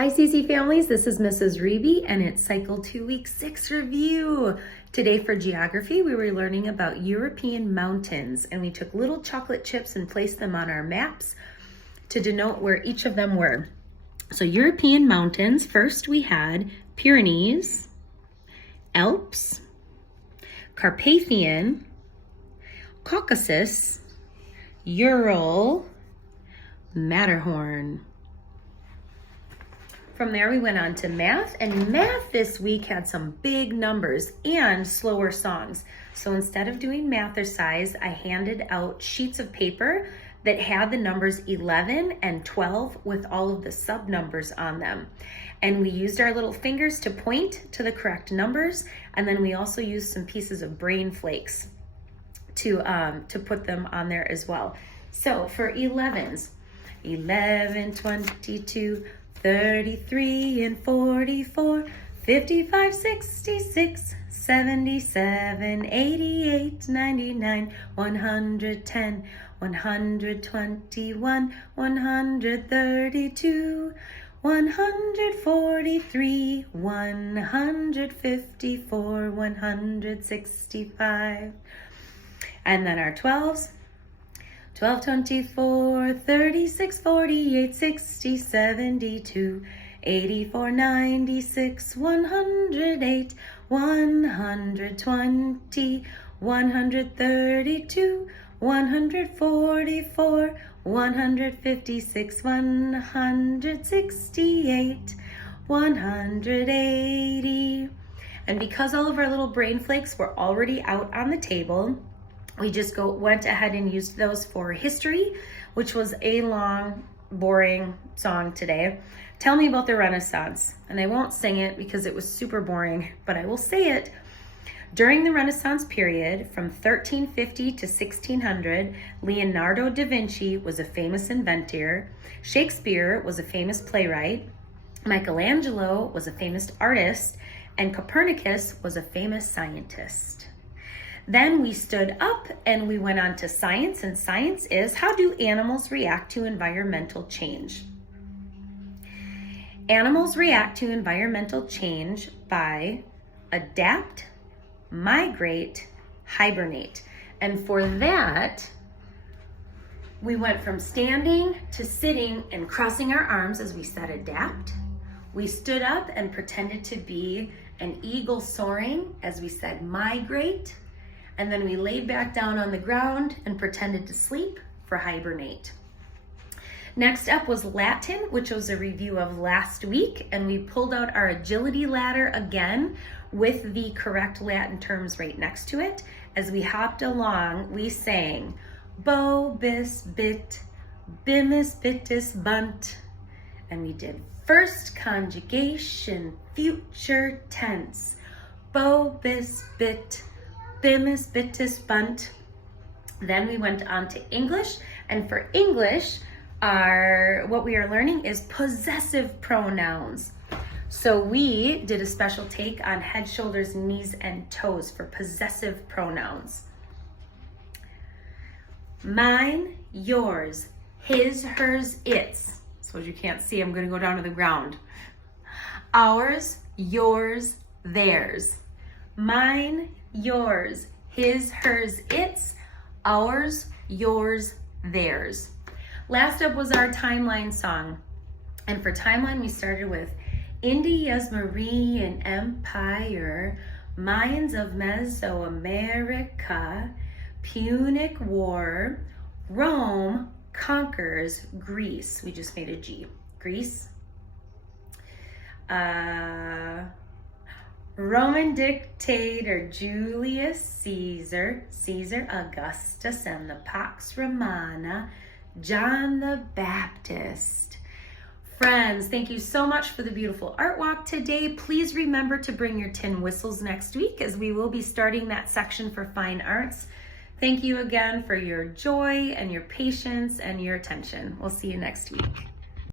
Hi CC families, this is Mrs. Reby and it's Cycle 2 Week 6 review. Today for geography we were learning about European mountains and we took little chocolate chips and placed them on our maps to denote where each of them were. So European mountains, first we had Pyrenees, Alps, Carpathian, Caucasus, Ural, Matterhorn. From there we went on to math, and math this week had some big numbers and slower songs. So instead of doing mathercise, I handed out sheets of paper that had the numbers 11 and 12 with all of the sub numbers on them. And we used our little fingers to point to the correct numbers, and then we also used some pieces of brain flakes to put them on there as well. So for 11s, 11, 22, 33 and 44, 55, 66, 77, 88, 99, 110, 121, 132, 143, 154, 165. And then our 12s. 12, 24, 36, 48, 60, 72, 84, 96, 108, 120, 132, 144, 156, 168, 180. And because all of our little brain flakes were already out on the table, we just went ahead and used those for history, which was a long, boring song today. Tell me about the Renaissance. And I won't sing it because it was super boring, but I will say it. During the Renaissance period, from 1350 to 1600, Leonardo da Vinci was a famous inventor. Shakespeare was a famous playwright. Michelangelo was a famous artist. And Copernicus was a famous scientist. Then we stood up and we went on to science, and science is how do animals react to environmental change? Animals react to environmental change by adapt, migrate, hibernate. And for that, we went from standing to sitting and crossing our arms as we said adapt. We stood up and pretended to be an eagle soaring as we said migrate. And then we laid back down on the ground and pretended to sleep for hibernate. Next up was Latin, which was a review of last week, and we pulled out our agility ladder again with the correct Latin terms right next to it. As we hopped along, we sang bo, bis, bit, bimis, bitis, bunt. And we did first conjugation, future tense, bo, bis, bit, bimis, bitis, bunt. Then we went on to English, and for English, what we are learning is possessive pronouns. So we did a special take on head, shoulders, knees, and toes for possessive pronouns. Mine, yours, his, hers, its. So as you can't see, I'm going to go down to the ground. Ours, yours, theirs. Mine, yours, his, hers, its, ours, yours, theirs. Last up was our timeline song. And for timeline, we started with India's Marian Empire, Mayans of Mesoamerica, Punic War, Rome conquers Greece. We just made a G. Greece. Roman dictator Julius Caesar, Caesar Augustus, and the Pax Romana, John the Baptist. Friends, thank you so much for the beautiful art walk today. Please remember to bring your tin whistles next week as we will be starting that section for fine arts. Thank you again for your joy and your patience and your attention. We'll see you next week.